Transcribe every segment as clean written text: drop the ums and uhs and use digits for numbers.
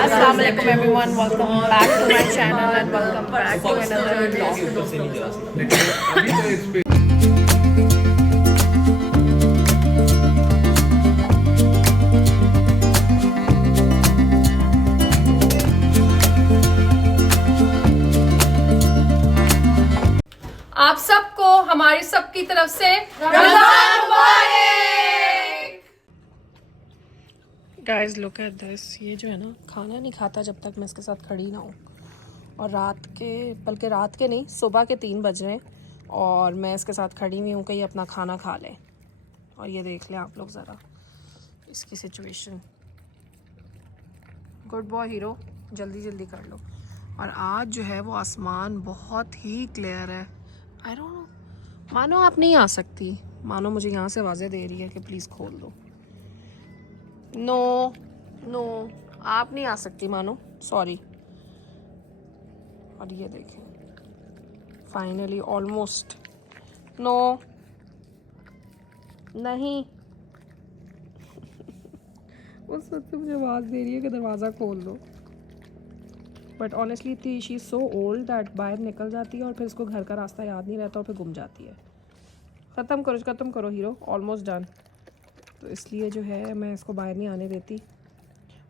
Assalamualaikum everyone, welcome back to my channel and welcome back to another vlog. आप सबको हमारी सबकी तरफ से रमजान मुबारक। गाइस लुक एट दिस, ये जो है ना खाना नहीं खाता जब तक मैं इसके साथ खड़ी ना हूँ। और रात के नहीं, सुबह के 3 बज रहे हैं और मैं इसके साथ खड़ी हुई हूँ कि ये अपना खाना खा लें। और ये देख लें आप लोग ज़रा इसकी सिचुएशन। गुड बॉय हीरो, जल्दी जल्दी कर लो। और आज जो है वो आसमान बहुत ही क्लियर है। आई डोंट नो, मानो आप नहीं आ सकती, मानो मुझे यहाँ से आवाज़ें दे रही है कि प्लीज़ खोल दो। नो नो, आप नहीं आ सकती मानो, सॉरी। और ये देखें फाइनली ऑलमोस्ट। नो नहीं वो सच मुझे आवाज़ दे रही है कि दरवाज़ा खोल दो। बट ऑनेस्टली थी she is so old that बाहर निकल जाती है और फिर इसको घर का रास्ता याद नहीं रहता और फिर गुम जाती है। ख़त्म करो हीरो, ऑलमोस्ट डन। तो इसलिए जो है मैं इसको बाहर नहीं आने देती।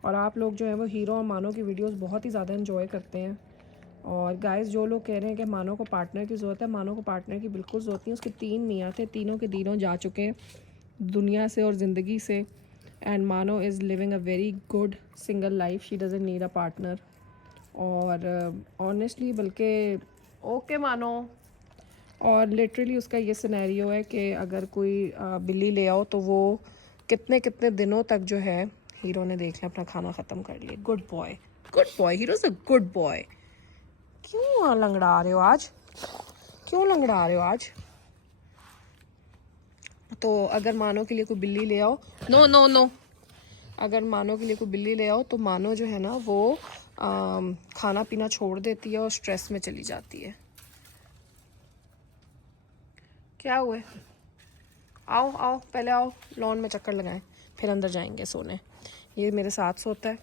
और आप लोग जो है वो हीरो और मानो की वीडियोस बहुत ही ज़्यादा एंजॉय करते हैं। और गाइस जो लोग कह रहे हैं कि मानो को पार्टनर की ज़रूरत है, मानो को पार्टनर की बिल्कुल ज़रूरत नहीं। उसके 3 मियाँ थे, तीनों के तीनों जा चुके हैं दुनिया से और ज़िंदगी से। एंड मानो is living a very good single life, she doesn't need a partner. और ऑनेस्टली बल्कि ओके मानो। और लिटरली उसका ये सिनेरियो है कि अगर कोई बिल्ली ले आओ तो वो कितने कितने दिनों तक जो है, हीरो ने देख लिया अपना खाना ख़त्म कर लिया। Good boy hero is a good boy. क्यों लंगड़ा रहे हो आज, क्यों लंगड़ा रहे हो आज? तो अगर मानो के लिए कोई बिल्ली ले आओ, नो नो नो, अगर मानो के लिए कोई बिल्ली ले आओ तो मानो जो है ना वो खाना पीना छोड़ देती है और स्ट्रेस में चली जाती है। क्या हुआ? आओ आओ, पहले आओ लॉन में चक्कर लगाएं, फिर अंदर जाएंगे सोने। ये मेरे साथ सोता है,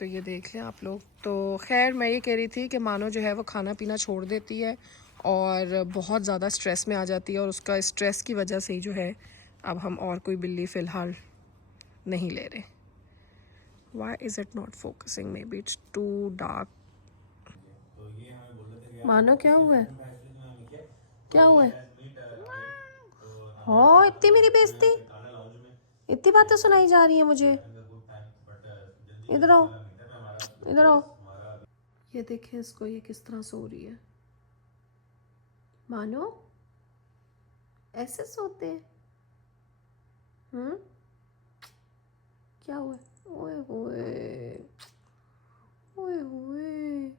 तो ये देख लें आप लोग। तो खैर मैं ये कह रही थी कि मानो जो है वो खाना पीना छोड़ देती है और बहुत ज़्यादा स्ट्रेस में आ जाती है। और उसका स्ट्रेस की वजह से ही जो है अब हम और कोई बिल्ली फ़िलहाल नहीं ले रहे। Why is it not focusing? Maybe it's too dark. मानो क्या हुआ है, क्या हुआ है? हाँ इतनी मेरी बेइज्जती, इतनी बातें सुनाई जा रही हैं मुझे। इधर आओ, इधर आओ। ये देखें इसको, ये किस तरह सो रही है। मानो ऐसे सोते हैं? क्या हुआ? ओए होए, ओए होए।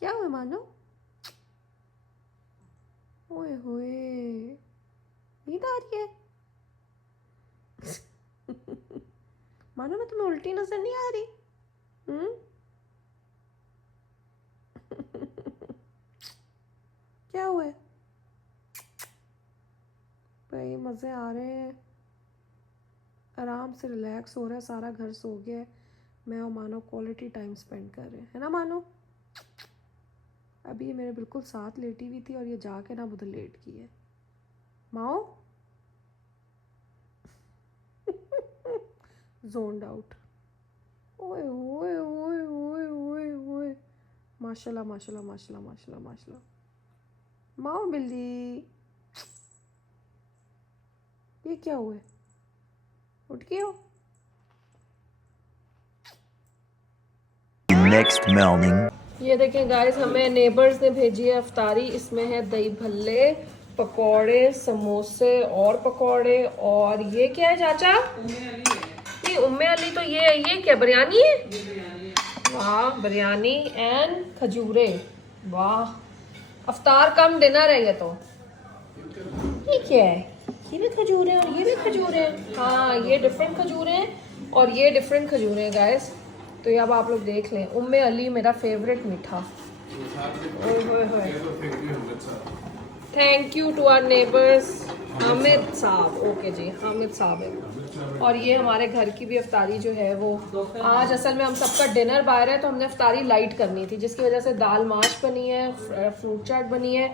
क्या हुआ मानो? ओए होए, नींद आ रही है? मानो मैं तुम्हें उल्टी नजर नहीं आ रही? क्या हुआ है? भाई मज़े आ रहे हैं, आराम से रिलैक्स हो रहा है, सारा घर सो गया है, मैं और मानो क्वालिटी टाइम स्पेंड कर रहे हैं, है ना मानो? अभी ये मेरे बिल्कुल साथ लेटी हुई थी और ये जाके ना उधर लेट की है। माओ zoned आउट। ओए ओए ओए ओए ओए ओए, माशाल्लाह माशाल्लाह माशाल्लाह माशाल्लाह माशाल्लाह। माओ बिल्ली, ये क्या हुआ है? उठ गए हो? Next morning. ये देखें गाइस, हमें नेबर्स ने भेजी है अफ्तारी। इसमें है दही भल्ले, पकोड़े, समोसे और पकोड़े। और ये क्या है चाचा? नहीं उम्मे अली, तो ये क्या बिरयानी है? वाह बिरयानी एंड खजूरे, वाह अफ्तार कम डिनर है ये तो। ये क्या है? ये भी खजूर है और ये भी खजूर है। हाँ ये डिफरेंट खजूर हैं और ये डिफरेंट खजूर हैं गाइस। तो ये अब आप लोग देख लें। उम्मे अली मेरा फेवरेट मीठा। Thank you to our neighbours. Hamid साहब, ओके जी हामिद साहब है। और ये हमारे घर की भी इफ्तारी जो है वो आज असल में हम सबका डिनर बाहर है, तो हमने इफ्तारी लाइट करनी थी, जिसकी वजह से दाल माश बनी है, फ्रूट चाट बनी है,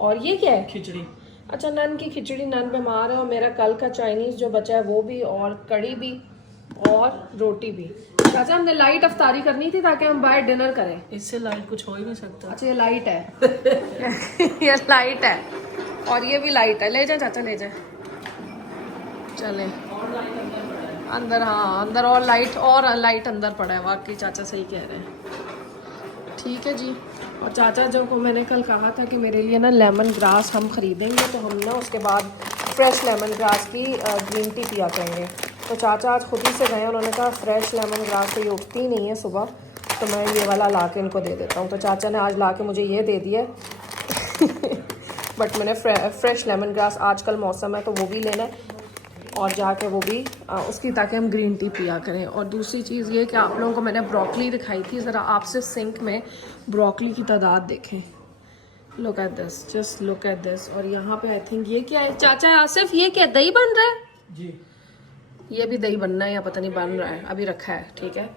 और ये क्या है? खिचड़ी। अच्छा, नन की खिचड़ी, नन बीमार है, और मेरा कल का चाइनीज़ जो बचा है वो भी, और कड़ी भी, और रोटी भी। अच्छा, हमने लाइट इफ्तारी करनी थी ताकि हम बाहर डिनर करें। इससे लाइट कुछ हो ही नहीं सकता। अच्छा, ये लाइट है ये लाइट है, और ये भी लाइट है। ले जाए चाचा, ले जाए, चले अंदर। हाँ, अंदर और लाइट अंदर पड़ा है। वाकई चाचा सही कह रहे हैं। ठीक है जी। और चाचा जो को मैंने कल कहा था कि मेरे लिए ना लेमन ग्रास हम ख़रीदेंगे, तो हम ना उसके बाद फ्रेश लेमन ग्रास की ग्रीन टी पिया करेंगे। तो चाचा आज खुद ही से गए, उन्होंने कहा फ्रेश लेमन ग्रास तो ये उगती ही नहीं है सुबह, तो मैं ये वाला ला के इनको दे देता हूँ। तो चाचा ने आज ला के मुझे ये दे दिया बट मैंने फ्रेश लेमन ग्रास, आजकल मौसम है तो वो भी लेना है, और जाके वो भी उसकी, ताकि हम ग्रीन टी पिया करें। और दूसरी चीज़ ये कि आप लोगों को मैंने ब्रोकली दिखाई थी, ज़रा आपसे सिंक में ब्रोकली की तादाद देखें। Look at this, just look at this. और यहाँ पे आई थिंक ये क्या है चाचा आसिफ, ये क्या दही बन रहा है? जी, ये भी दही बनना है या पता नहीं बन रहा है, अभी रखा है। ठीक है।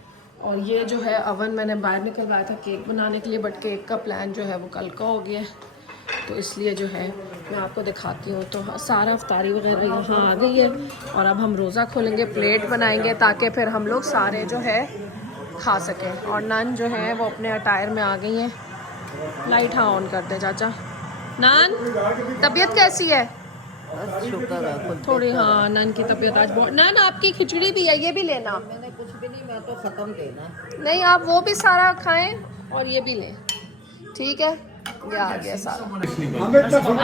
और ये जो है अवन मैंने बाहर निकलवाया था केक बनाने के लिए, बट केक का प्लान जो है वो कल का हो गया है, तो इसलिए जो है मैं आपको दिखाती हूँ। तो सारा अफ्तारी वगैरह यहाँ आ गई है, और अब हम रोज़ा खोलेंगे, प्लेट बनाएंगे, ताकि फिर हम लोग सारे जो है खा सकें। और नन जो है वो अपने अटायर में आ गई हैं। लाइट हाँ ऑन कर दे चाचा। नन, तबीयत कैसी है? शुक्र है। थोड़ी, हाँ नन की तबीयत आज बहुत। नन, आपकी खिचड़ी भी है, ये भी लेना। मैंने कुछ भी नहीं, मैं तो खत्म देना। नहीं, आप वो भी सारा खाएं और ये भी लें, ठीक है। ये आ गया सारा।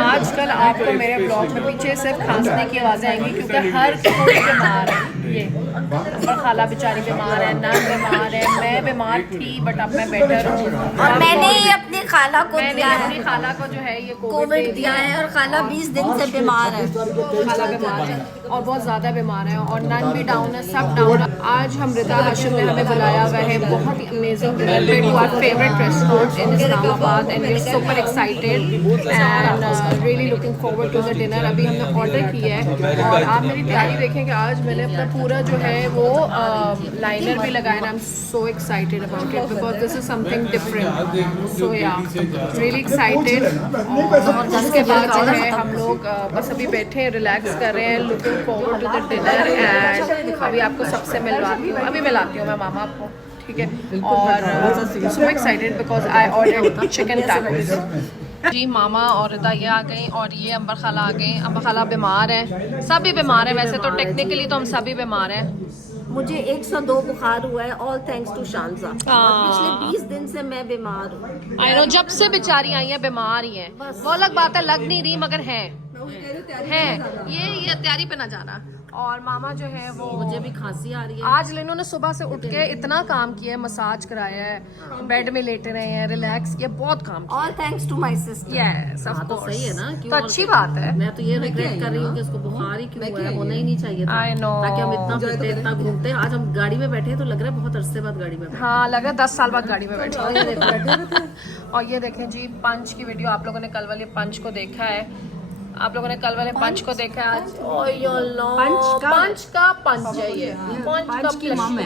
आजकल आपको मेरे ब्लॉग में पीछे सिर्फ खांसने की आवाज़ें आएंगी, क्योंकि हर कोई बीमार है। ये अम्बर खाला बेचारी बीमार है, नन बीमार है, मैं बीमार थी बट अब मैं बेटर हूँ। और मैंने ही अपनी खाला को मैंने दिया है, अपनी खाला को जो है ये कोविड दिया है, और खाला 20 दिन से बीमार है। खाला बीमार है और बहुत ज़्यादा बीमार है, और नन भी डाउन है, सब डाउन है। आज हम रिदा हाशिम ने हमें बुलाया हुआ है बहुत ही amazing dinner to our favourite restaurant in Islamabad, and we are super excited and really looking forward to the dinner. अभी हमने ऑर्डर किया है, और आप मेरी तैयारी देखें कि आज मैंने अपना पूरा जो है वो लाइनर भी लगाया, I am so excited about it because this is something different. So yeah really excited. और उसके बाद जो है हम लोग बस अभी बैठे रिलैक्स कर रहे हैं, looking forward to the dinner. And अभी आपको सबसे मिलवाती हूँ, अभी मिलाती हूँ मैं मामा आपको, ठीक है। और so excited because I ordered chicken tacos. जी, मामा और रिदा ये आ गई, और ये अंबर खाला आ गई। अंबर खाला बीमार है, सभी बीमार हैं, वैसे तो टेक्निकली तो हम सभी बीमार हैं। मुझे 102 बुखार हुआ है, ऑल थैंक्स टू शानजा। पिछले 20 दिन से मैं बीमार हूँ। आई नो, जब से बेचारी आई है बीमार ही है। वो अलग बात है, लग नहीं रही मगर है ये तैयारी पे ना जाना। और मामा जो है वो, मुझे भी खांसी आ रही है। आज इन्होंने सुबह से उठ के इतना काम किया है, मसाज कराया है, बेड में लेटे रहे हैं, रिलैक्स किया, बहुत काम किया। All thanks to my sister. Yes, of तो कोर्स। सही है ना, तो अच्छी बात है। मैं तो ये रिग्रेट कर रही हूँ कि उसको बुखार ही क्यों हुआ है, होना ही नहीं चाहिए था। I know। ताकि हम इतना फिरते, इतना घूमते हैं। आज हम गाड़ी में बैठे हैं तो लग रहा है बहुत अरसे बाद गाड़ी में बैठे। हाँ, लगा 10 साल बाद गाड़ी में बैठे। और ये देखें जी, पंच की वीडियो आप लोगों ने कल वाले पंच को देखा है, आप लोगों ने कल वाले पंच को देखा है। आज पंच का पंच है, ये पंच की मम है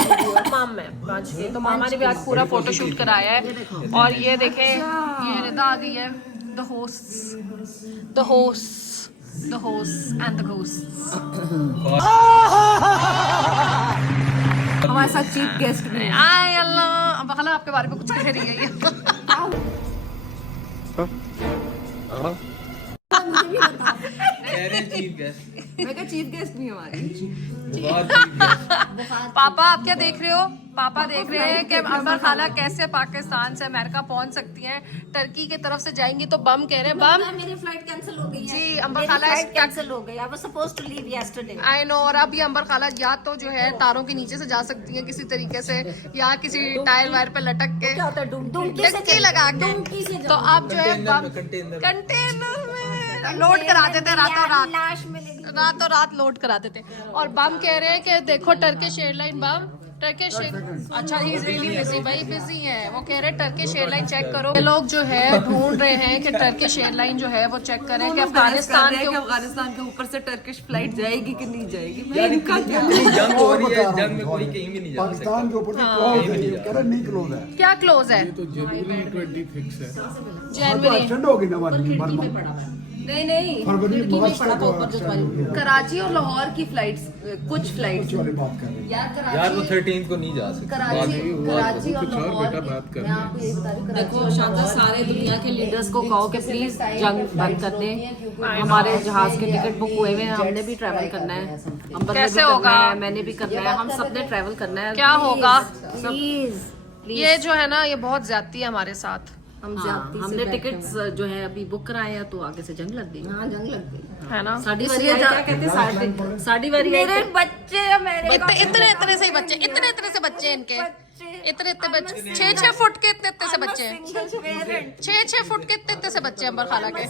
पंच की। तो मामा ने भी आज पूरा फोटो शूट कराया है। और ये देखें, ये रिदा आ गई है, the host and the ghosts. हमारे साथ चीफ गेस्ट भी है। आय अल्लाह, अब खाला आपके बारे में कुछ कह रही है ये। मैं चीफ गेस्ट भी हमारी। पापा आप क्या देख रहे हो? पापा देख रहे हैं कि अंबर खाला कैसे पाकिस्तान से अमेरिका पहुंच सकती हैं। टर्की की तरफ से जाएंगी तो बम कह रहे हैं, बम। मेरी फ्लाइट कैंसिल हो गई है जी, अंबर खाला कैंसिल हो गई। I was supposed to leave yesterday. I know. और अब ये अंबर खाला या तो जो है तारों के नीचे से जा सकती हैं किसी तरीके से, या किसी टायर वायर पे लटक के, क्या होता है डुबकी लगा के। तो आप जो है बम कंटेनर में लोड करा देते रातों रात, रात लोड करा देते। और बम कह रहे हैं कि देखो टर्किश एयरलाइन बम टर्किश अच्छा ही इज रियली बिजी, भाई बिजी है। वो कह रहे टर्किश एयरलाइन चेक करो। ये लोग जो है ढूंढ रहे हैं कि टर्किश एयरलाइन जो है वो चेक करें कि अफगानिस्तान के ऊपर से टर्किश फ्लाइट जाएगी कि नहीं जाएगी। जंग हो रही है, जंग में कोई कहीं भी नहीं जा सकता। पाकिस्तान के ऊपर क्लोज है, ये कह रहा नहीं क्लोज है। क्या क्लोज है? तो जनवरी 20 फिक्स है। जनवरी एक्सटेंड होगी ना बर्मा नहीं फरवरी मार्च पड़ा था ऊपर जो तुम्हारी कराची और लाहौर की फ्लाइट्स, कुछ फ्लाइट्स वाली बात कर रहे हैं। यार वो 13 को नहीं जा सकते। कराची और कुछ और लाहौर बेटा बात कर रहे हैं। देखो शांता, सारे दुनिया के लीडर्स को कहो कि प्लीज जंग बंद कर दें। हमारे जहाज के टिकट बुक हुए हुए हैं, हमने भी ट्रैवल करना है, अंबर ने कैसे भी करना होगा? है, मैंने भी करना है, हम सब ने ट्रैवल करना है। क्या होगा? प्लीज ये जो है ना ये बहुत ज्यादती है हमारे साथ। हमने टिकट्स जो है अभी बुक कराए हैं, तो आगे से जंग लग गई। हाँ, जंग लग गई है ना? साड़ी वारी क्या कहते हैं, साड़ी वारी मेरे बच्चे मेरे इतने इतने से बच्चे, इतने से बच्चे इनके, इतने बच्चे 6-6 फुट के इतने से बच्चे हैं। 6-6 फुट के इतने से बच्चे अंबर खाला के।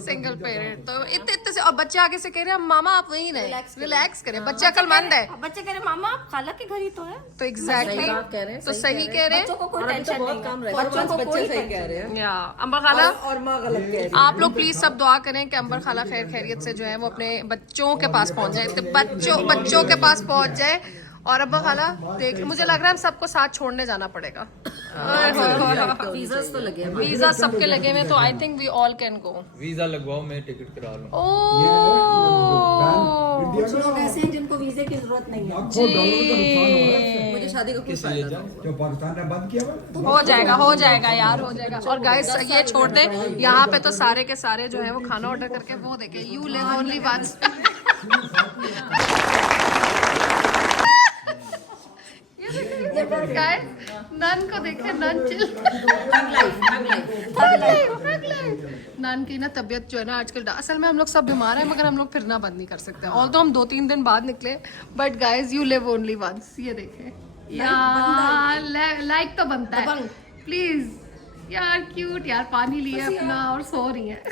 सिंगल पेरेंट तो इतने से। और बच्चे आगे से कह रहे हैं मामा आप वहीं रहे, रिलैक्स करें। बच्चे अकलमंद है बच्चे कह रहे मामा आप खाला के घर ही तो है। तो एग्जैक्टली कह रहे हैं, तो सही कह रहे हैं। बच्चों को कोई टेंशन नहीं है, बच्चों को कोई टेंशन नहीं। या अंबर खाला और माँ गलत कह रही आप लोग प्लीज सब दुआ करें कि अंबर खाला खैर खैरियत से जो है वो अपने बच्चों के पास पहुंच जाए, तो बच्चों के पास पहुंच जाए। और अब्बा खाला देख, मुझे लग रहा है हम सबको साथ छोड़ने जाना पड़ेगा। वीजा तो लगे हैं। वीजा सबके लगे हुए, तो I think we all can go. Visa लगवाओ, मैं टिकट करा लूँ। वैसे हैं जिनको वीजे की जरूरत नहीं है। मुझे शादी का कुछ फायदा था। जो पाकिस्तान ने बंद किया हुआ है। हो जाएगा यार, हो जाएगा। और गाइस ये छोड़ दे, यहाँ पे तो सारे के सारे जो है वो खाना ऑर्डर करके वो देखे, यू लिव ओनली वंस। नन को देखे, नन चिल। नन की ना तबीयत जो है ना आजकल, असल में हम लोग सब बीमार हैं मगर हम लोग फिरना बंद नहीं कर सकते। ऑल तो हम 2-3 दिन बाद निकले, but guys you live only once. ये देखे यार, लाइक तो बनता है प्लीज यार। क्यूट यार, पानी लिए अपना और सो रही है।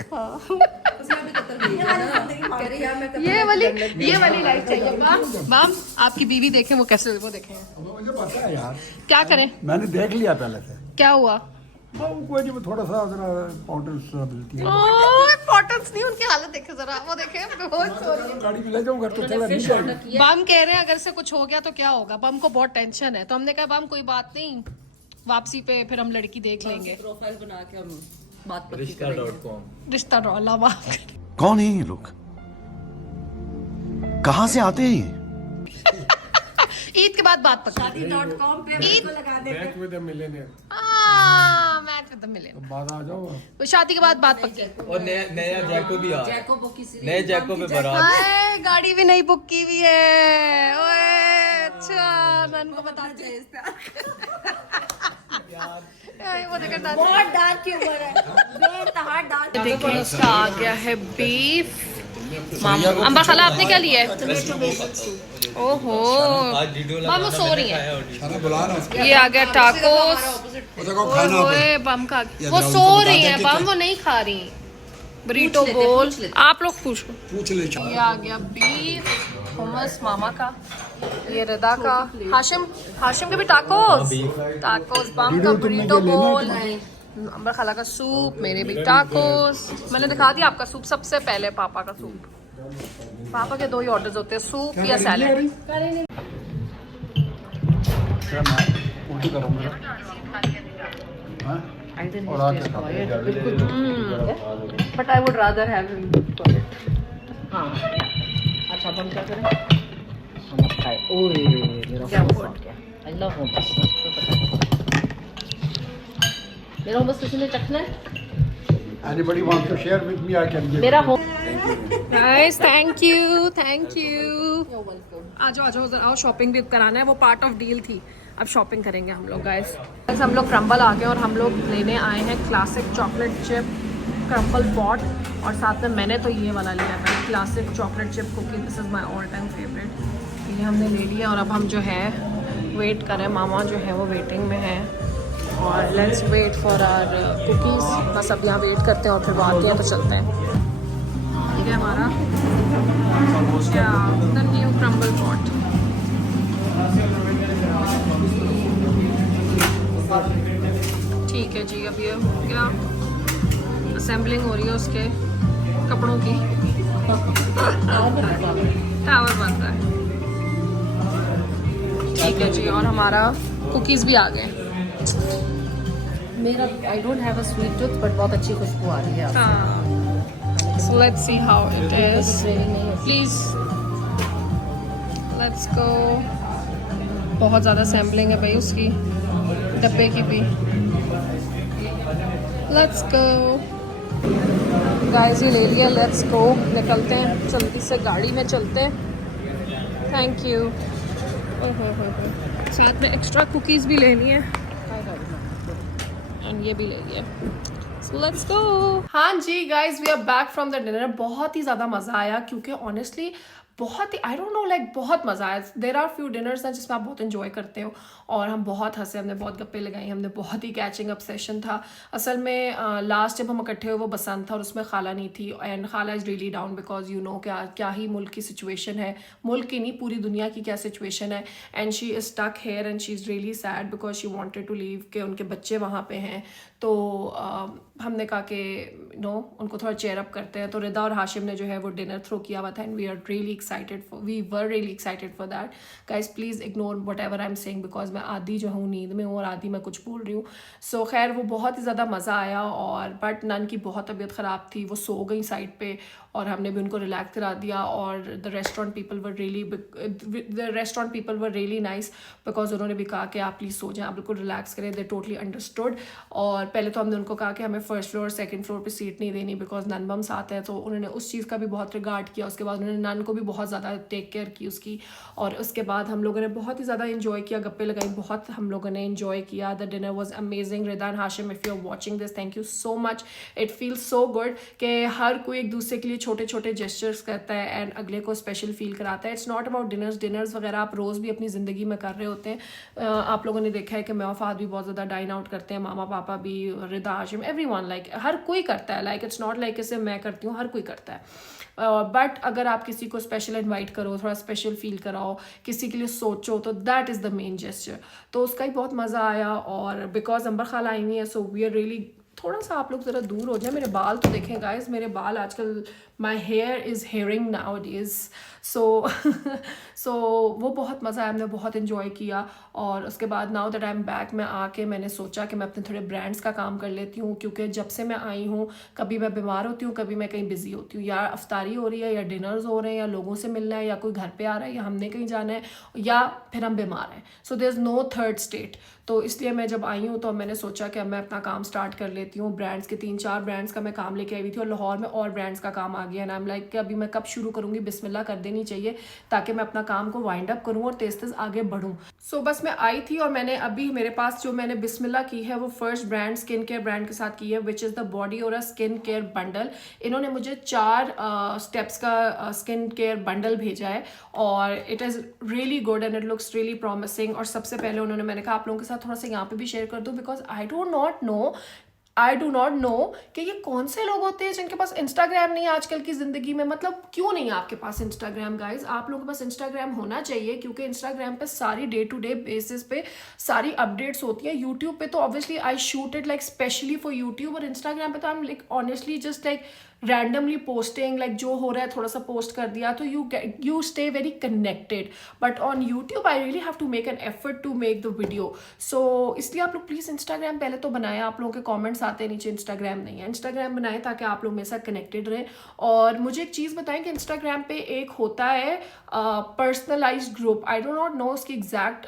ये वाली लाइफ चाहिए। माम आपकी बीवी देखे वो कैसे, वो देखे मुझे पता है यार, क्या करें। मैंने देख लिया पहले से। क्या हुआ? वो कोई नहीं, वो थोड़ा सा इम्पोर्टेंस मिलती है। इम्पोर्टेंस नहीं, उनकी हालत देखे जरा, वो देखे बहुत सो रही है। गाड़ी में ले जाऊँ घर तो थोड़ा नीचे आएगी। बम कह रहे हैं अगर से कुछ हो गया तो क्या होगा। बम को बहुत टेंशन है, तो हमने कहा बम कोई बात नहीं, वापसी पे फिर हम लड़की देख लेंगे। प्रोफाइल बना के हम बात रिश्ता.com रिश्ता ड्रॉला। कौन है ये लोग, कहाँ से आते हैं ये? ईद के बाद बात पक्की। शादी.com पे आपको लगा देंगे। Back with the millionaire. Match with the million. बाद आ जाओ। तो शादी के बाद बात पक्की। और नया जैको भी आ रहा है। जैको बुक किसी नए जैको पे बारात। हाय, गाड़ी भी नई बुक की हुई है। ओए अच्छा, नन को बता दे। वो देखो नन। बहुत डार्क ह्यूमर है, बेतहा डार्क। देखिए इसका आ गया है बीफ। अंबर खाला आपने क्या लिया है? ओहो, मामू सो रही है। बुला रहा ये आ गया टाकोस। खाना ओए बम का, वो सो रही है बम, वो नहीं खा रही। बरीटो बोल, आप लोग पूछो। पूछ ले। ये आ गया बीफ, हुमस मामा का, ये रदा का, हाशिम के भी टाकोस, बम का बरीटो बोल, अंबर खाला का सूप, मेरे भी टाकोस। मैंने दिखा दिया आपका सूप सबसे पहले, पापा का सूप। पापा के 2 ही ऑर्डर्स होते हैं, सूप या salad. But I would rather have him. हाँ अच्छा, हम क्या करें? हम खाए। ओए मेरा आई लव hummus। मेरा hummus किसी ने चखना है? Anybody wants to share with me? I can give. मेरा नाइस, थैंक यू। आ जाओ जरा, आओ, शॉपिंग भी कराना है, वो पार्ट ऑफ डील थी। अब शॉपिंग करेंगे हम लोग गाइस। हम लोग क्रम्बल आ गए और हम लोग लेने आए हैं classic chocolate chip crumble pot, और साथ में मैंने तो ये वाला लिया है classic chocolate chip cookie. This is my all time favourite. ये हमने ले लिया और अब हम जो है वेट करें। मामा जो है वो वेटिंग में है और let's wait for our cookies. बस अब यहाँ वेट करते हैं और फिर वो आते हैं तो चलते हैं। ठीक है हमारा क्या असेंबलिंग हो रही है उसके कपड़ों की। टावर बन रहा है। ठीक है जी, और हमारा कुकीज़ भी आ गए। मेरा I don't have a sweet tooth but बहुत अच्छी खुशबू आ रही है। So let's see how it is. Please, let's go. बहुत ज़्यादा सैम्पलिंग है भाई उसकी, डब्बे की भी। Let's go. गाइस ये ले लिया, लेट्स गो, निकलते हैं जल्दी से, गाड़ी में चलते हैं। Thank you. साथ में एक्स्ट्रा कुकीज़ भी लेनी है एंड ये भी ले लिया। So let's go. हाँ जी guys, we are back from the dinner. बहुत ही ज़्यादा मज़ा आया क्योंकि ऑनेस्टली बहुत ही आई डोंट नो लाइक बहुत मज़ा आया। देर आर फ्यू डिनर्स हैं जिसमें आप बहुत इन्जॉय करते हो और हम बहुत हंसे, हमने बहुत गप्पे लगाई, हमने बहुत ही कैचिंग अप सेशन था। असल में लास्ट जब हम इकट्ठे हुए वो बसंत था और उसमें खाला नहीं थी एंड खाला is really down because you know क्या ही मुल्क की सिचुएशन है, मुल्क की नहीं पूरी दुनिया की क्या सिचुएशन है। And she is stuck here and she is really sad because she wanted to leave के उनके बच्चे वहाँ पे हैं। तो हमने कहा कि नो उनको थोड़ा चेयर अप करते हैं। तो रिदा और हाशिम ने जो है वो डिनर थ्रो किया हुआ था and we were really excited for that. Guys please ignore whatever I am saying because मैं आधी जो हूँ नींद में हूँ और आधी मैं कुछ बोल रही हूँ। सो खैर वो बहुत ही ज़्यादा मज़ा आया और बट नन की बहुत तबीयत ख़राब थी, वो सो गई साइड पे और हमने भी उनको रिलैक्स करा दिया। और the restaurant people were really nice because उन्होंने भी कहा कि आप प्लीज़ सो जाएं, आप बिल्कुल रिलैक्स करें। दे टोटली अंडरस्टूड। और पहले तो हमने उनको कहा कि हमें फर्स्ट फ्लोर सेकंड फ्लोर पे सीट नहीं देनी बिकॉज नन बम साथ है, तो उन्होंने उस चीज़ का भी बहुत रिगार्ड किया। उसके बाद उन्होंने नन को भी बहुत ज़्यादा टेक केयर की उसकी। और उसके बाद हम लोगों ने बहुत ही ज़्यादा इन्जॉय किया, गप्पे लगाई, बहुत हम लोगों ने इन्जॉय किया। The dinner was amazing. Rida and Hashim, if you are watching this, thank you so much. It feels so good कि हर कोई एक दूसरे के लिए छोटे छोटे जेस्चर्स करता है एंड अगले को स्पेशल फील कराता है। इट्स नॉट अबाउट डिनर्स वगैरह आप रोज़ भी अपनी ज़िंदगी में कर रहे होते हैं। आप लोगों ने देखा है कि मैं और फाद भी बहुत ज़्यादा डाइन आउट करते हैं, मामा पापा भी, रिदा, हाशिम, एवरीवन, लाइक हर कोई करता है। लाइक इट्स नॉट लाइक इसे मैं करती हूँ, हर कोई करता है। बट अगर आप किसी को स्पेशल इनवाइट करो, थोड़ा स्पेशल फील कराओ, किसी के लिए सोचो, तो that is the main gesture. तो उसका ही बहुत मज़ा आया। और बिकॉज अंबर खाला आई हुई है सो वी आर रियली, थोड़ा सा आप लोग ज़रा दूर हो जाए। मेरे बाल तो देखें गाइस, मेरे बाल आजकल, my hair is hairing nowadays. So वो बहुत मज़ा आया, हमने बहुत इन्जॉय किया। और उसके बाद now that I am back, मैं आके मैंने सोचा कि मैं अपने थोड़े ब्रांड्स का काम कर लेती हूँ क्योंकि जब से मैं आई हूँ कभी मैं बीमार होती हूँ, कभी मैं कहीं बिजी होती हूँ, या अफ्तारी हो रही है या डिनर्स हो रहे हैं या लोगों से मिलना है या कोई घर पे आ रहा है या हमने कहीं जाना है या फिर हम बीमार हैं। So there is no third state. तो इसलिए मैं जब आई हूँ तो मैंने सोचा कि अब मैं अपना काम स्टार्ट कर लेती हूँ। ब्रांड्स के 3-4 ब्रांड्स का मैं काम लेके आई हुई थी और लाहौर में और ब्रांड्स का काम आ गया एंड आई एम लाइक कि अभी मैं कब शुरू करूँगी, बिस्मिल्लाह कर देनी चाहिए ताकि मैं अपना काम को वाइंड अप करूँ और तेज़ आगे बढ़ूँ। सो बस मैं आई थी और मैंने अभी मेरे पास जो मैंने बिस्मिल्लाह की है वो first brand skin care brand के साथ की है विच इज़ द बॉडी और स्किन केयर बंडल। इन्होंने मुझे 4 स्टेप्स का स्किन केयर बंडल भेजा है और it is really good and it looks really promising. और सबसे पहले उन्होंने, मैंने कहा आप लोगों के साथ थोड़ा सा यहाँ पे भी शेयर कर दूँ because I do not know कि ये कौन से लोग होते हैं जिनके पास इंस्टाग्राम नहीं है आजकल की ज़िंदगी में। मतलब क्यों नहीं है आपके पास इंस्टाग्राम गाइज? आप लोगों के पास इंस्टाग्राम होना चाहिए क्योंकि इंस्टाग्राम पे सारी डे टू डे बेसिस पे सारी अपडेट्स होती है। यूट्यूब पे तो obviously I shoot it like specially for YouTube, और इंस्टाग्राम पे तो I am like honestly just like randomly posting, like जो हो रहा है थोड़ा सा पोस्ट कर दिया तो you stay very connected. But on YouTube I really have to make an effort to make the video. So इसलिए आप लोग प्लीज़ इंस्टाग्राम पहले तो बनाएं। आप लोगों के कमेंट्स आते हैं नीचे इंस्टाग्राम नहीं है, इंस्टाग्राम बनाएं ताकि आप लोग मेरे साथ कनेक्टेड रहें। और मुझे एक चीज़ बताएं कि इंस्टाग्राम पे एक होता है personalised group, I don't not know उसकी एग्जैक्ट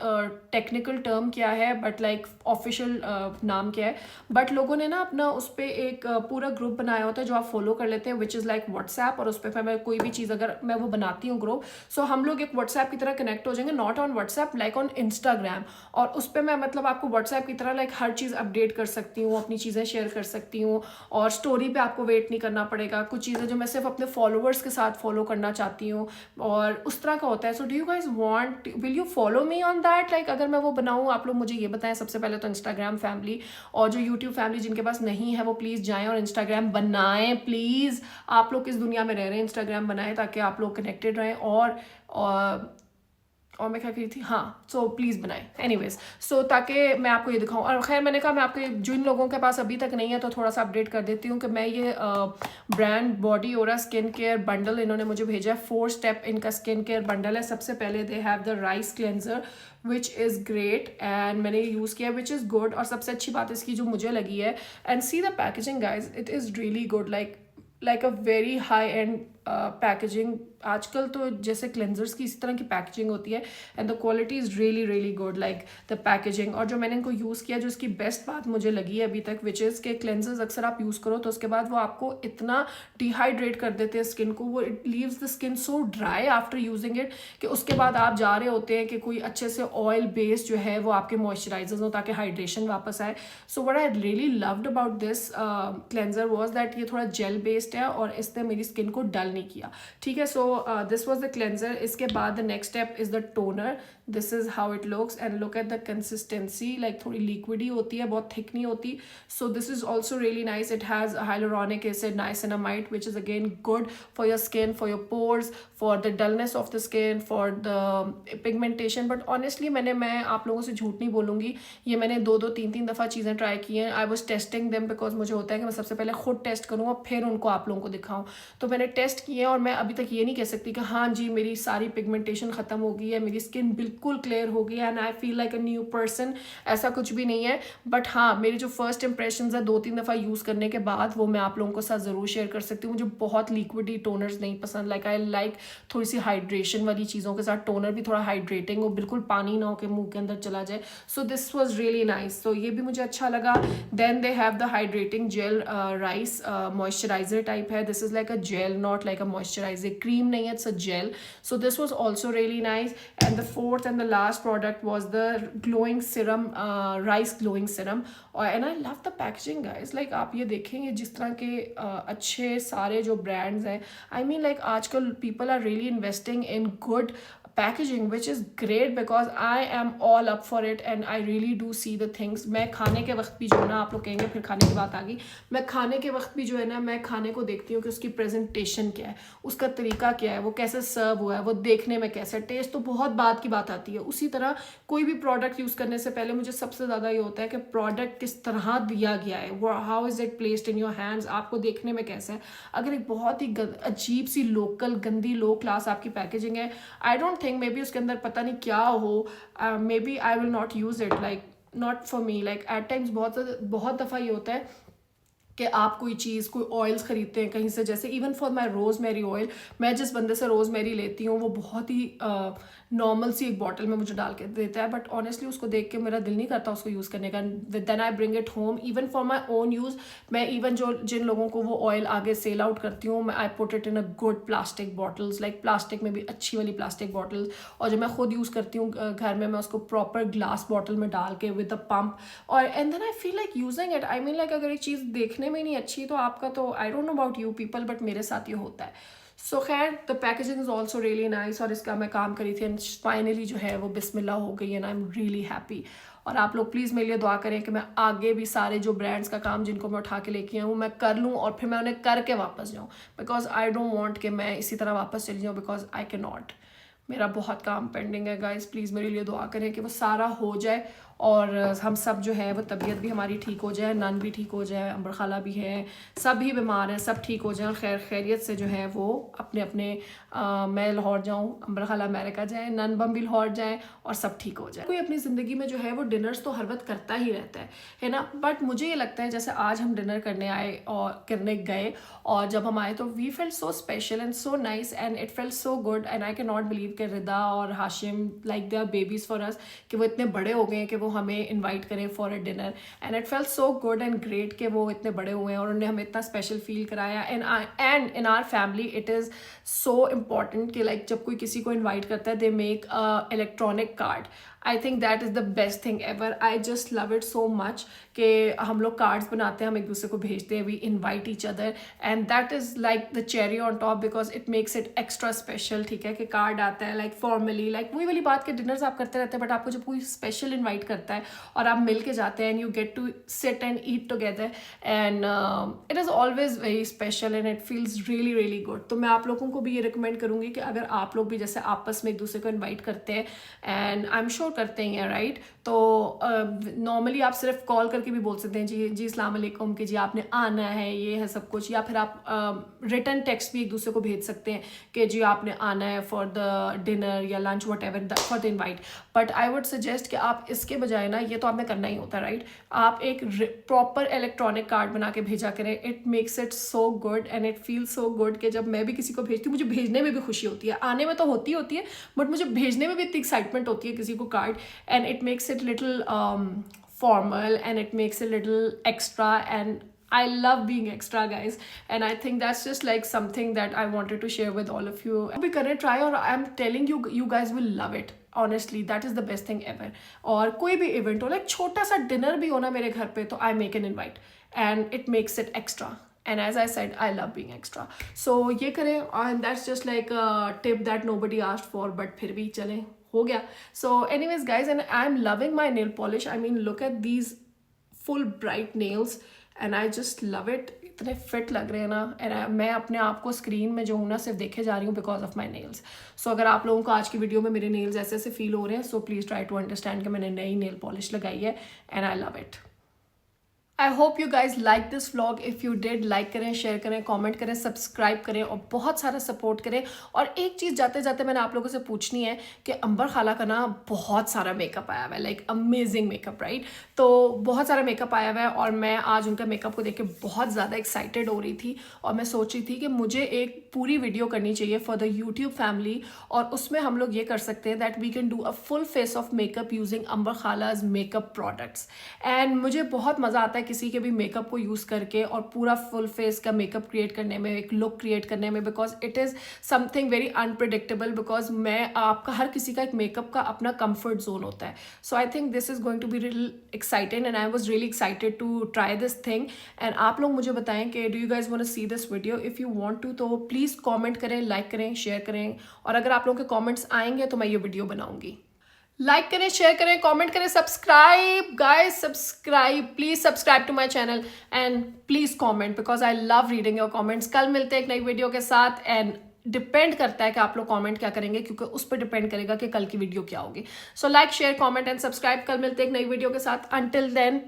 टेक्निकल टर्म क्या है बट लाइक ऑफिशियल नाम क्या है, बट लोगों ने ना अपना उस पर एक पूरा ग्रुप बनाया होता है जो आप फॉलो कर लेते हैं विच इज़ लाइक व्हाट्सएप। और उस पर मैं कोई भी चीज़ अगर मैं वो बनाती हूँ ग्रुप, सो हम लोग एक व्हाट्सएप की तरह कनेक्ट हो जाएंगे, not on WhatsApp like on Instagram. और उस पर मैं मतलब आपको व्हाट्सएप की तरह लाइक हर चीज़ अपडेट कर सकती हूँ, अपनी चीज़ें शेयर कर सकती हूँ और स्टोरी पे आपको वेट नहीं करना पड़ेगा। कुछ चीज़ें जो मैं सिर्फ अपने फॉलोअर्स के साथ फॉलो करना चाहती हूँ और उस तरह का होता है। So do you guys want, will you follow me on that? Like अगर मैं वो बनाऊँ, आप लोग मुझे ये बताएं सबसे पहले तो इंस्टाग्राम फैमिली, और जो यूट्यूब फैमिली जिनके पास नहीं है वो प्लीज़ जाएं और इंस्टाग्राम बनाएं प्लीज़। आप लोग किस दुनिया में रह रहे हैं, इंस्टाग्राम बनाएं ताकि आप लोग कनेक्टेड रहें। और और मैं क्या कही थी, हाँ, सो प्लीज़ बनाएं। एनीवेज, सो ताकि मैं आपको ये दिखाऊं। और खैर मैंने कहा मैं आपके जिन लोगों के पास अभी तक नहीं है तो थोड़ा सा अपडेट कर देती हूँ कि मैं ये ब्रांड बॉडी ओरा स्किन केयर बंडल इन्होंने मुझे भेजा है। 4 स्टेप इनका स्किन केयर बंडल है। सबसे पहले दे have the rice cleanser which is great and मैंने यूज़ किया विच इज़ गुड। और सबसे अच्छी बात इसकी जो मुझे लगी है, and see the packaging guys, it is really good, like a very high and packaging. आजकल तो जैसे क्लेंजर्स की इसी तरह की पैकेजिंग होती है and the quality is really really good, like the packaging. और जो मैंने इनको यूज़ किया, जो इसकी बेस्ट बात मुझे लगी है अभी तक, विच इज़ के क्लेंजर्स अक्सर आप यूज़ करो तो उसके बाद वो आपको इतना डिहाइड्रेट कर देते हैं स्किन को, वो it leaves the skin so dry after using it कि उसके बाद आप जा रहे होते हैं कि कोई अच्छे से ऑयल बेस्ड जो है वो आपके मॉइस्चराइजर्स हो ताकि हाइड्रेशन वापस आए। So what I really loved about this cleanser was that ये थोड़ा जेल बेस्ड है और इसने मेरी स्किन को डल नहीं किया, ठीक है। सो दिस वाज द क्लेंजर। इसके बाद the next step is the toner. This is how it looks and look at the consistency, like थोड़ी लिक्विडी होती है, बहुत थिक नहीं होती। So this is also really nice. It has hyaluronic acid, niacinamide, which is again good for your skin, for your pores, for the dullness of the skin, for the pigmentation. But honestly मैं आप लोगों से झूठ नहीं बोलूँगी, ये मैंने 2-3 दफ़ा चीज़ें ट्राई की हैं। I was testing them because मुझे होता है कि मैं सबसे पहले खुद टेस्ट करूँ और फिर उनको आप लोगों को दिखाऊँ। तो मैंने टेस्ट किए और मैं अभी तक ये नहीं कह सकती कि हाँ जी मेरी सारी पिगमेंटेशन ख़त्म हो गई है, मेरी स्किन बिल्कुल क्लियर हो गई है and I feel like a new person. ऐसा कुछ भी नहीं है। बट हाँ, मेरी जो फर्स्ट इंप्रेशंस है 2-3 दफ़ा यूज़ करने के बाद, वो मैं आप लोगों के साथ ज़रूर शेयर कर सकती हूँ। मुझे बहुत लिक्विडी टोनर्स नहीं पसंद, लाइक आई लाइक थोड़ी सी हाइड्रेशन वाली चीज़ों के साथ टोनर भी थोड़ा हाइड्रेटिंग हो, बिल्कुल पानी ना हो के मुंह के अंदर चला जाए। So this was really nice, तो ये भी मुझे अच्छा लगा। Then they have the hydrating gel rice moisturizer type है। This is like a gel, not like a moisturizer, cream नहीं है, it's a gel. So this was also really nice. And the fourth and the last product was the glowing serum, rice glowing serum. और and I love the packaging guys, like आप ये देखेंगे जिस तरह के अच्छे सारे जो ब्रांड्स हैं, आई मीन लाइक आजकल people are really investing in good packaging, which is great because I am all up for it and I really do see the things. मैं खाने के वक्त भी जो है ना, आप लोग कहेंगे फिर खाने की बात आ गई, मैं खाने के वक्त भी जो है ना, मैं खाने को देखती हूँ कि उसकी प्रेजेंटेशन क्या है, उसका तरीका क्या है, वो कैसे सर्व हुआ है, वो देखने में कैसे, टेस्ट तो बहुत बात की बात आती है। उसी तरह कोई भी प्रोडक्ट यूज़ करने से पहले मुझे सबसे ज़्यादा ये होता है कि प्रोडक्ट किस तरह दिया गया है, वो how is it placed in your hands, आपको देखने में कैसा है। अगर एक बहुत ही अजीब सी लोकल गंदी लो क्लास आपकी पैकेजिंग है, I don't think, maybe उसके अंदर पता नहीं क्या हो, maybe I will not use it, like not for me. Like at times बहुत दफ़ा ये होता है कि आप कोई चीज़, कोई ऑयल्स ख़रीदते हैं कहीं से, जैसे even for my rosemary oil, मैं जिस बंदे से रोज़मेरी लेती हूँ वो बहुत ही नॉर्मल सी एक बॉटल में मुझे डाल के देता है, बट ऑनेस्टली उसको देख के मेरा दिल नहीं करता उसको यूज़ करने का। Then I bring it home even for my own use. मैं इवन जो जिन लोगों को वो ऑयल आगे सेल आउट करती हूँ, मैं I put it in a good plastic bottles, like plastic में भी अच्छी वाली प्लास्टिक बॉटल्स, और जो मैं खुद यूज़ करती हूँ घर में, मैं उसको प्रॉपर ग्लास बॉटल में डाल के विद अ पम्प, और and then I feel like using it. I mean like अगर एक चीज़ देखने में नहीं अच्छी तो आपका तो, आई don't know about you people, but मेरे साथ ये होता है। सो खैर, the packaging is also really nice, और इसका मैं काम करी थी एंड फाइनली जो है वो बिस्मिल्लाह हो गई and I am really happy. और आप लोग प्लीज़ मेरे लिए दुआ करें कि मैं आगे भी सारे जो ब्रांड्स का काम जिनको मैं उठा के लेके आई हूँ मैं कर लूँ और फिर मैं उन्हें करके वापस जाऊँ, बिकॉज आई डोंट वांट कि मैं इसी तरह वापस चली जाऊँ, बिकॉज आई कैन नॉट। मेरा बहुत काम पेंडिंग है गाइस, प्लीज़ मेरे लिए दुआ करें कि वो सारा हो जाए और हम सब जो है वो तबीयत भी हमारी ठीक हो जाए, नन भी ठीक हो जाए, अंबर खाला भी है, सब ही बीमार हैं, सब ठीक हो जाए, खैर खैरियत से जो है वो अपने अपने मैं लाहौर जाऊँ, अंबर खाला अमेरिका जाए, नन बम भी लाहौर जाए और सब ठीक हो जाए। कोई अपनी ज़िंदगी में जो है वो डिनर्स तो हर वक्त करता ही रहता है ना, बट मुझे ये लगता है जैसे आज हम डिनर करने आए और करने गए, और जब हम आए तो we felt so special and so nice and it felt so good and I cannot believe कि रिदा और Hashim like they are babies for us, कि वो इतने बड़े हो गए हैं कि वो हमें इनवाइट करें for a dinner, and it felt so good and great कि वो इतने बड़े हुए हैं और उन्होंने हमें इतना स्पेशल फील कराया। And in our family it is so important कि लाइक जब कोई किसी को इन्वाइट करता है they make electronic card. I think that is the best thing ever. I just love it so much कि हम लोग कार्ड्स बनाते हैं, हम एक दूसरे को भेजते हैं, we invite each other, and that is like the cherry on top because it makes it extra special. ठीक है कि कार्ड आता है लाइक फॉर्मली, लाइक वही वाली बात के डिनर्स आप करते रहते हैं, बट आपको जब कोई स्पेशल इन्वाइट करता है और आप मिल के जाते हैं and you get to sit and eat together, and it is always very special and it feels really really good. तो मैं आप लोगों को भी ये रिकमेंड करूँगी कि अगर आप लोग भी जैसे आपस में एक दूसरे को इन्वाइट करते हैं, एंड आई एम श्योर करते हैं राइट, तो नॉर्मली आप सिर्फ कॉल करके भी बोल सकते हैं जी अस्सलाम वालेकुम कि जी आपने आना है, ये है सब कुछ, या फिर आप रिटर्न टेक्स्ट भी एक दूसरे को भेज सकते हैं कि जी आपने आना है फॉर द डिनर या lunch what ever for the invite. But I would suggest कि आप इसके बजाय ना, ये तो आपने करना ही होता है राइट, आप एक प्रॉपर इलेक्ट्रॉनिक कार्ड बना के भेजा करें. It makes it so good and it feel so good कि जब मैं भी किसी को भेजती हूँ मुझे भेजने में भी खुशी होती है. आने में तो होती है बट मुझे भेजने में भी इतनी एक्साइटमेंट होती है किसी को card, and it makes it little formal and it makes a little extra, and I love being extra guys, and I think that's just like something that I wanted to share with all of you. Abhi kare try, or I'm telling you, you guys will love it. Honestly, that is the best thing ever. और कोई भी event हो, like छोटा सा dinner भी हो ना मेरे घर पे, तो I make an invite and it makes it extra. And as I said, I love being extra. So ये करें, and that's just like a tip that nobody asked for, but फिर भी चलें, हो गया. So anyways guys, and I'm loving my nail polish. I mean look at these full bright nails and I just love it. इतने fit लग रहे हैं ना, एंड मैं अपने आप को स्क्रीन में जो हूँ ना सिर्फ देखे जा रही हूँ बिकॉज ऑफ माई नेल्स. सो अगर आप लोगों को आज की वीडियो में मेरे नेल्स ऐसे ऐसे फील हो रहे हैं, so please try to understand कि मैंने नई नेल पॉलिश लगाई है, and I love it. I hope you guys like this vlog. If you did, like करें, शेयर करें, कमेंट करें, सब्सक्राइब करें और बहुत सारा सपोर्ट करें. और एक चीज़ जाते जाते मैंने आप लोगों से पूछनी है कि अंबर खाला का ना बहुत सारा मेकअप आया हुआ है, लाइक अमेजिंग मेकअप राइट. तो बहुत सारा मेकअप आया हुआ है और मैं आज उनका मेकअप को देख के बहुत ज़्यादा एक्साइटेड हो रही थी, और मैं सोच रही थी कि मुझे एक पूरी वीडियो करनी चाहिए फॉर द यूट्यूब फैमिली, और उसमें हम लोग ये कर सकते हैं that we can do a full face of makeup using Amber खालाज मेकअप प्रोडक्ट्स. एंड मुझे बहुत मज़ा आता है किसी के भी मेकअप को यूज़ करके और पूरा फुल फेस का मेकअप क्रिएट करने में, एक लुक क्रिएट करने में, because it is something very unpredictable. Because मैं आपका हर किसी का एक मेकअप का अपना कंफर्ट जोन होता है. So I think this is going to be real excited and I was really excited to try this thing. And आप लोग मुझे बताएं कि do you guys want to see this video. If you want to तो please comment करें, like करें, share करें, और अगर आप लोगों के कमेंट्स आएंगे तो मैं ये वीडियो बनाऊंगी. लाइक करें, शेयर करें, कमेंट करें, subscribe guys, subscribe please, subscribe to my channel and please comment because I love reading your comments. कल मिलते हैं एक नई वीडियो के साथ, एंड डिपेंड करता है कि आप लोग कमेंट क्या करेंगे, क्योंकि उस पर डिपेंड करेगा कि कल की वीडियो क्या होगी. So like, share, comment and subscribe. कल मिलते हैं एक नई वीडियो के साथ. अंटिल देन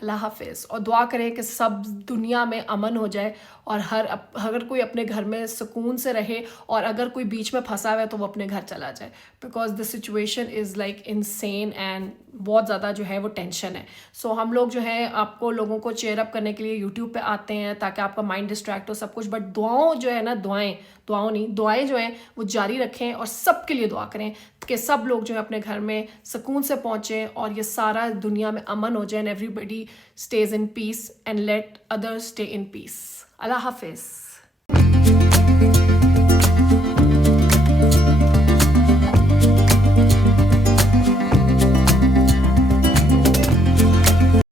अल्लाह हाफिज़. और दुआ करें कि सब दुनिया में अमन हो जाए और अगर कोई अपने घर में सुकून से रहे, और अगर कोई बीच में फंसा हुआ है तो वो अपने घर चला जाए, because the situation is like insane and बहुत ज़्यादा जो है वो टेंशन है. सो हम लोग जो है आपको लोगों को चेयर अप करने के लिए यूट्यूब पे आते हैं ताकि आपका माइंड डिस्ट्रैक्ट हो सब कुछ, बट दुआओं जो है ना, दुआएं जो हैं वो जारी रखें और सबके लिए दुआ करें कि सब लोग जो है अपने घर में सुकून से पहुँचें और ये सारा दुनिया में अमन हो जाए, and everybody stays in peace and let others stay in peace. Allah Hafiz.